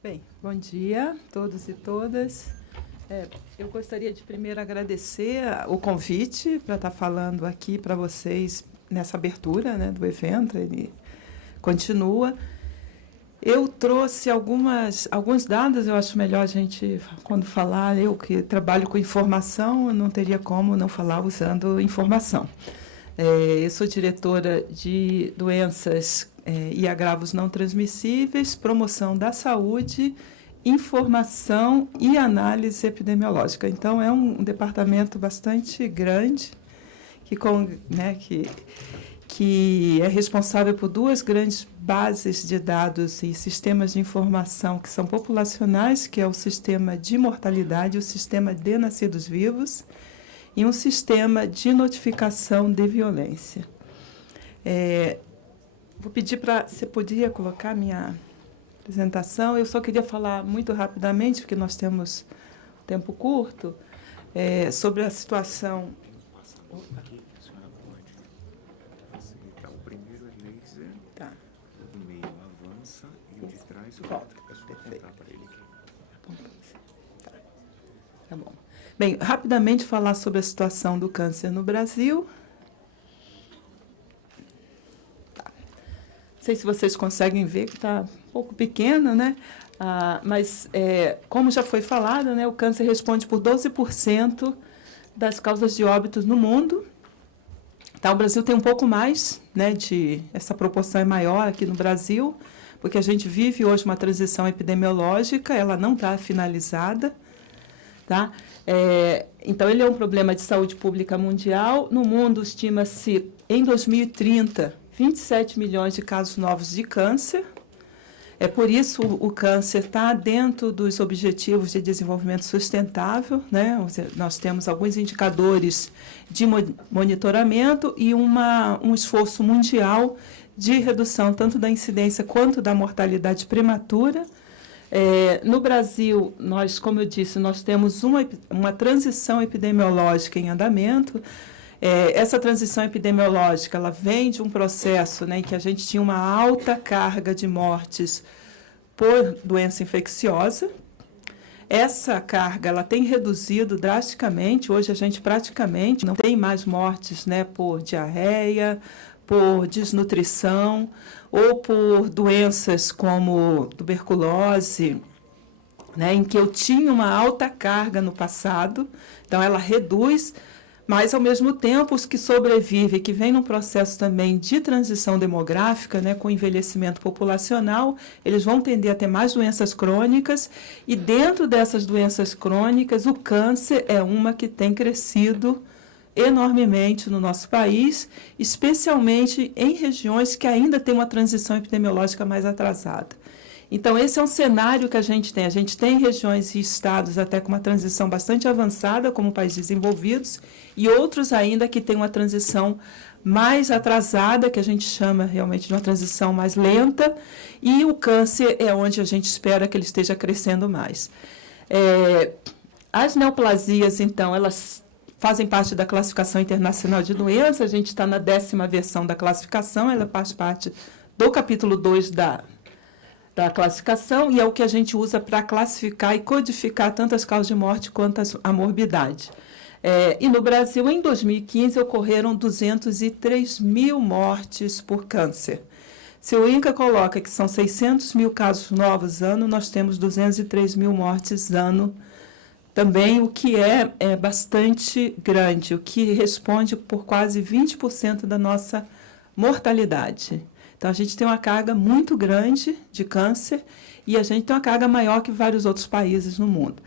Bem, bom dia a todos e todas. Eu gostaria de primeiro agradecer o convite para estar falando aqui para vocês nessa abertura, né, do evento. Ele continua. Eu trouxe alguns dados, eu acho melhor a gente, quando falar, eu que trabalho com informação, eu não teria como não falar usando informação. Eu sou diretora de doenças e agravos não transmissíveis, promoção da saúde, informação e análise epidemiológica. Então, é um departamento bastante grande que é responsável por duas grandes bases de dados e sistemas de informação que são populacionais, que é o sistema de mortalidade e o sistema de nascidos vivos, e um sistema de notificação de violência. Vou pedir para... Você podia colocar minha apresentação? Eu só queria falar muito rapidamente, porque nós temos tempo curto, sobre a situação... Opa. A senhora pode facilitar. O primeiro é laser, Tá. o do meio avança e o de trás volta. É só apontar para ele aqui. Tá bom. Bem, rapidamente falar sobre a situação do câncer no Brasil. Tá. Não sei se vocês conseguem ver, que está um pouco pequena, né? Mas, como já foi falado, né, o câncer responde por 12% das causas de óbitos no mundo. Tá, o Brasil tem um pouco mais, né, essa proporção é maior aqui no Brasil, porque a gente vive hoje uma transição epidemiológica, ela não está finalizada. Tá? Então, ele é um problema de saúde pública mundial. No mundo, estima-se, em 2030, 27 milhões de casos novos de câncer. Por isso, o câncer está dentro dos Objetivos de Desenvolvimento Sustentável, né? Nós temos alguns indicadores de monitoramento e um esforço mundial de redução tanto da incidência quanto da mortalidade prematura. No Brasil, como eu disse, nós temos uma transição epidemiológica em andamento. Essa transição epidemiológica ela vem de um processo, né, em que a gente tinha uma alta carga de mortes por doença infecciosa. Essa carga ela tem reduzido drasticamente. Hoje a gente praticamente não tem mais mortes, né, por diarreia, por desnutrição ou por doenças como tuberculose, né, em que eu tinha uma alta carga no passado. Então, ela reduz, mas, ao mesmo tempo, os que sobrevivem, que vêm num processo também de transição demográfica, né, com envelhecimento populacional, eles vão tender a ter mais doenças crônicas, e dentro dessas doenças crônicas, o câncer é uma que tem crescido enormemente no nosso país, especialmente em regiões que ainda têm uma transição epidemiológica mais atrasada. Então, esse é um cenário que a gente tem. A gente tem regiões e estados até com uma transição bastante avançada, como países desenvolvidos, e outros ainda que têm uma transição mais atrasada, que a gente chama realmente de uma transição mais lenta, e o câncer é onde a gente espera que ele esteja crescendo mais. As neoplasias, então, elas fazem parte da classificação internacional de doenças. A gente está na 10ª versão da classificação, ela faz parte do capítulo 2 da classificação, e é o que a gente usa para classificar e codificar tanto as causas de morte quanto a morbidade. E no Brasil, em 2015, ocorreram 203 mil mortes por câncer. Se o INCA coloca que são 600 mil casos novos ano, nós temos 203 mil mortes ano também, o que é bastante grande, o que responde por quase 20% da nossa mortalidade. Então, a gente tem uma carga muito grande de câncer e a gente tem uma carga maior que vários outros países no mundo.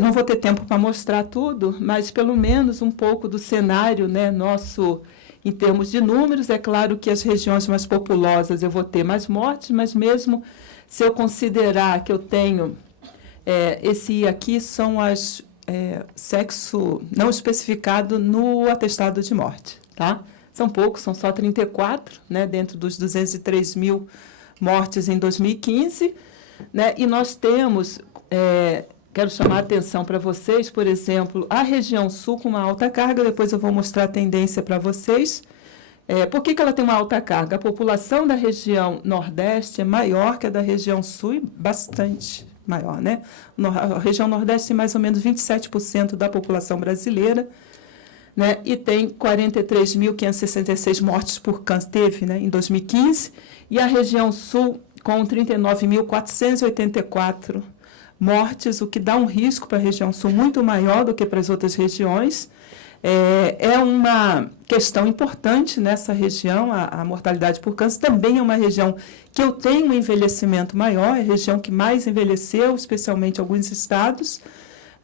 Não vou ter tempo para mostrar tudo, mas pelo menos um pouco do cenário, né, nosso em termos de números. É claro que as regiões mais populosas eu vou ter mais mortes, mas mesmo se eu considerar que eu tenho... esse aqui são as sexo não especificado no atestado de morte, tá? São poucos, são só 34, né, dentro dos 203 mil mortes em 2015. Né, e nós temos, quero chamar a atenção para vocês, por exemplo, a região sul com uma alta carga, depois eu vou mostrar a tendência para vocês. Por que ela tem uma alta carga? A população da região Nordeste é maior que a da região Sul, e bastante maior, né? A região Nordeste tem mais ou menos 27% da população brasileira, né? E tem 43.566 mortes por câncer, teve, né, em 2015, e a região Sul com 39.484 mortes, o que dá um risco para a região Sul muito maior do que para as outras regiões. É uma questão importante nessa região, a mortalidade por câncer também é uma região que eu tenho um envelhecimento maior, é a região que mais envelheceu, especialmente alguns estados,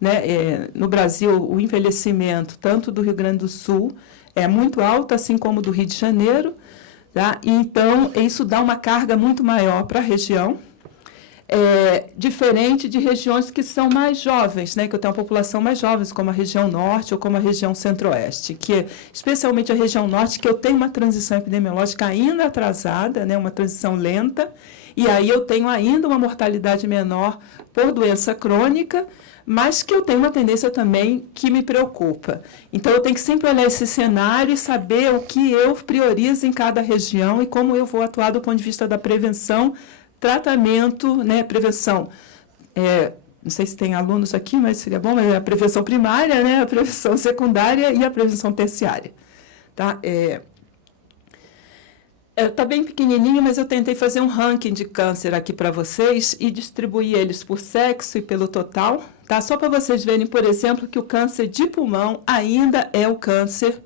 né? No Brasil, o envelhecimento, tanto do Rio Grande do Sul, é muito alto, assim como do Rio de Janeiro, tá? Então, isso dá uma carga muito maior para a região, diferente de regiões que são mais jovens, né, que eu tenho uma população mais jovem, como a região norte ou como a região centro-oeste, que especialmente a região norte, que eu tenho uma transição epidemiológica ainda atrasada, né, uma transição lenta, e aí eu tenho ainda uma mortalidade menor por doença crônica, mas que eu tenho uma tendência também que me preocupa. Então, eu tenho que sempre olhar esse cenário e saber o que eu priorizo em cada região e como eu vou atuar do ponto de vista da prevenção, tratamento, né, prevenção, não sei se tem alunos aqui, mas seria bom, mas é a prevenção primária, né, a prevenção secundária e a prevenção terciária. Tá? Está bem pequenininho, mas eu tentei fazer um ranking de câncer aqui para vocês e distribuir eles por sexo e pelo total, tá? Só para vocês verem, por exemplo, que o câncer de pulmão ainda é o câncer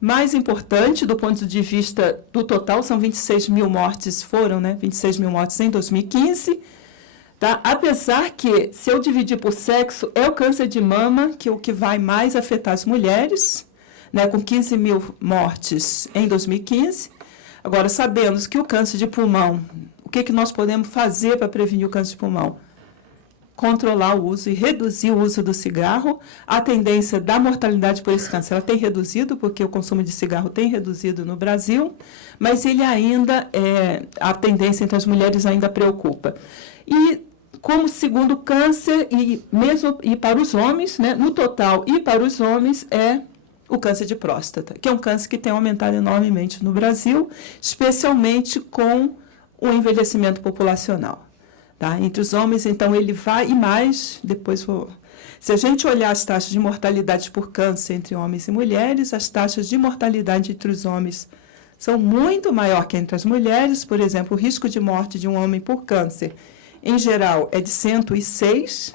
mais importante do ponto de vista do total, são 26 mil mortes, foram, né? 26 mil mortes em 2015, tá? Apesar que, se eu dividir por sexo, é o câncer de mama, que é o que vai mais afetar as mulheres, né? Com 15 mil mortes em 2015. Agora, sabemos que o câncer de pulmão, o que nós podemos fazer para prevenir o câncer de pulmão? Controlar o uso e reduzir o uso do cigarro. A tendência da mortalidade por esse câncer ela tem reduzido, porque o consumo de cigarro tem reduzido no Brasil, mas ele ainda, a tendência entre as mulheres ainda preocupa. E como segundo câncer, e para os homens, né, no total e para os homens, é o câncer de próstata, que é um câncer que tem aumentado enormemente no Brasil, especialmente com o envelhecimento populacional. Tá? Entre os homens, então, ele vai, e mais, depois vou... Se a gente olhar as taxas de mortalidade por câncer entre homens e mulheres, as taxas de mortalidade entre os homens são muito maior que entre as mulheres. Por exemplo, o risco de morte de um homem por câncer, em geral, é de 106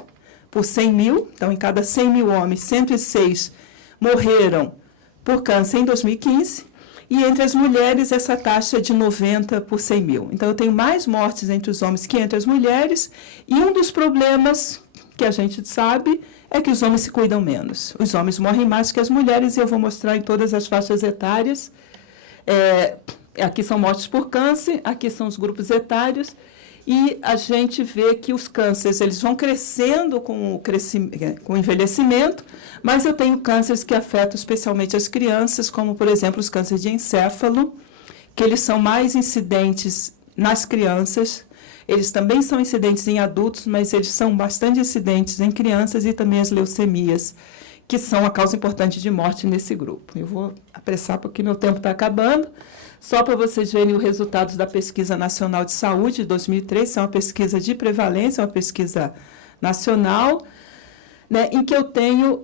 por 100 mil. Então, em cada 100 mil homens, 106 morreram por câncer em 2015. E entre as mulheres, essa taxa é de 90 por 100 mil. Então, eu tenho mais mortes entre os homens que entre as mulheres. E um dos problemas que a gente sabe é que os homens se cuidam menos. Os homens morrem mais que as mulheres, e eu vou mostrar em todas as faixas etárias. Aqui são mortes por câncer, aqui são os grupos etários. E a gente vê que os cânceres eles vão crescendo com o envelhecimento, mas eu tenho cânceres que afetam especialmente as crianças, como, por exemplo, os cânceres de encéfalo, que eles são mais incidentes nas crianças. Eles também são incidentes em adultos, mas eles são bastante incidentes em crianças, e também as leucemias, que são a causa importante de morte nesse grupo. Eu vou apressar porque meu tempo está acabando. Só para vocês verem os resultados da Pesquisa Nacional de Saúde de 2003, é uma pesquisa de prevalência, uma pesquisa nacional, né, em que eu tenho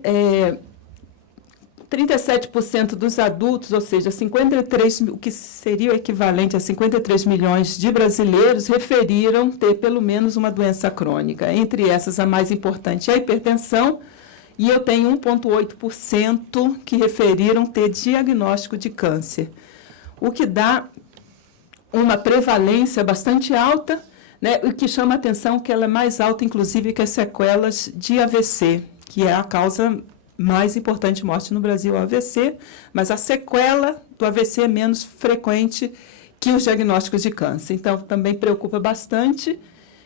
37% dos adultos, ou seja, 53, o que seria o equivalente a 53 milhões de brasileiros, referiram ter pelo menos uma doença crônica. Entre essas, a mais importante é a hipertensão, e eu tenho 1,8% que referiram ter diagnóstico de câncer, o que dá uma prevalência bastante alta, né, o que chama a atenção que ela é mais alta, inclusive, que as sequelas de AVC, que é a causa mais importante de morte no Brasil, o AVC, mas a sequela do AVC é menos frequente que os diagnósticos de câncer. Então, também preocupa bastante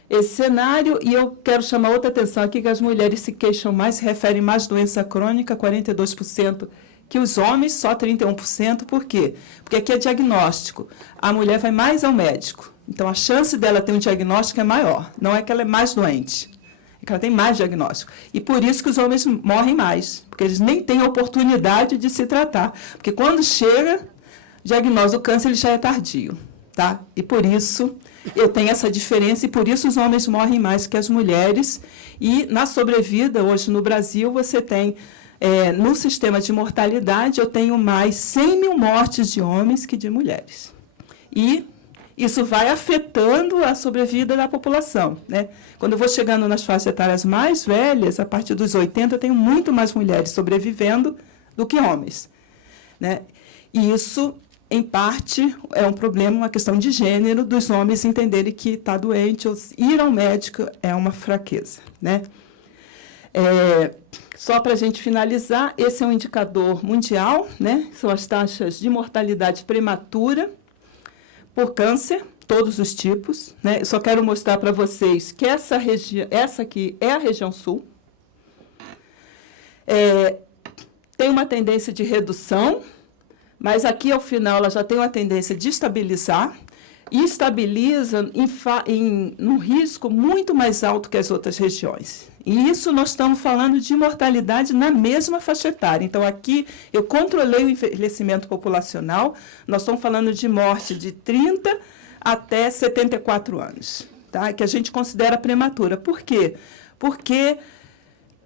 esse cenário, e eu quero chamar outra atenção aqui, que as mulheres se queixam mais, referem mais doença crônica, 42%, que os homens, só 31%. Por quê? Porque aqui é diagnóstico. A mulher vai mais ao médico. Então, a chance dela ter um diagnóstico é maior. Não é que ela é mais doente, é que ela tem mais diagnóstico. E por isso que os homens morrem mais, porque eles nem têm a oportunidade de se tratar. Porque quando chega, diagnose do câncer ele já é tardio, tá? E por isso eu tenho essa diferença e por isso os homens morrem mais que as mulheres. E na sobrevida, hoje no Brasil, você tem, no sistema de mortalidade, eu tenho mais 100 mil mortes de homens que de mulheres. E isso vai afetando a sobrevida da população, né? Quando eu vou chegando nas faixas etárias mais velhas, a partir dos 80, eu tenho muito mais mulheres sobrevivendo do que homens, né? E isso, em parte, é um problema, uma questão de gênero, dos homens entenderem que está doente, ou ir ao médico é uma fraqueza, né? Só para a gente finalizar, esse é um indicador mundial, né? São as taxas de mortalidade prematura por câncer, todos os tipos, né? Eu só quero mostrar para vocês que essa aqui é a região sul. Tem uma tendência de redução, mas aqui, ao final, ela já tem uma tendência de estabilizar, e estabiliza num risco muito mais alto que as outras regiões. E isso nós estamos falando de mortalidade na mesma faixa etária. Então, aqui eu controlei o envelhecimento populacional, nós estamos falando de morte de 30 até 74 anos, tá? Que a gente considera prematura. Por quê? Porque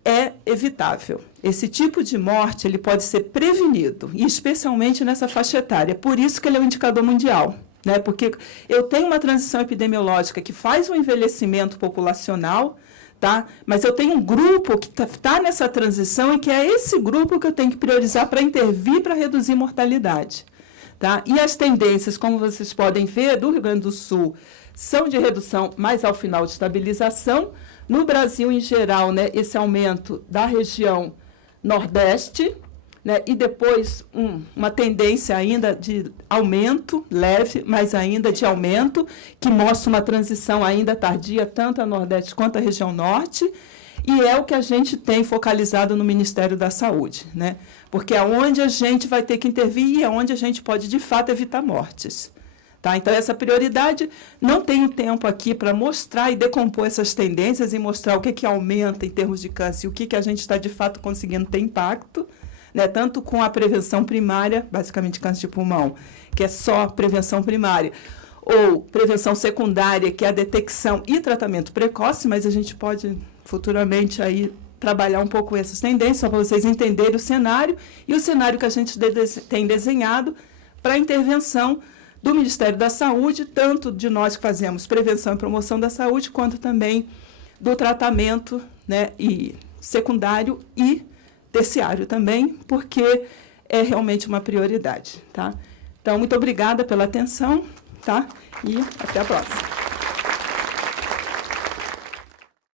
é evitável. Esse tipo de morte ele pode ser prevenido, e especialmente nessa faixa etária. Por isso que ele é um indicador mundial, né? Porque eu tenho uma transição epidemiológica que faz um envelhecimento populacional, tá? Mas eu tenho um grupo que está nessa transição e que é esse grupo que eu tenho que priorizar para intervir para reduzir mortalidade, tá? E as tendências, como vocês podem ver, do Rio Grande do Sul, são de redução, mas ao final de estabilização. No Brasil, em geral, né, esse aumento da região Nordeste, né, e depois uma tendência ainda de aumento, leve, mas ainda de aumento, que mostra uma transição ainda tardia, tanto a Nordeste quanto a região Norte, e é o que a gente tem focalizado no Ministério da Saúde, né, porque é onde a gente vai ter que intervir e é onde a gente pode, de fato, evitar mortes. Tá? Então, essa prioridade, não tenho tempo aqui para mostrar e decompor essas tendências e mostrar o que aumenta em termos de câncer e o que a gente está, de fato, conseguindo ter impacto, né? Tanto com a prevenção primária, basicamente câncer de pulmão, que é só prevenção primária, ou prevenção secundária, que é a detecção e tratamento precoce, mas a gente pode futuramente aí trabalhar um pouco essas tendências, só para vocês entenderem o cenário, e o cenário que a gente tem desenhado para a intervenção do Ministério da Saúde, tanto de nós que fazemos prevenção e promoção da saúde, quanto também do tratamento, né, e secundário e terciário também, porque é realmente uma prioridade, tá? Então, muito obrigada pela atenção, tá? E até a próxima.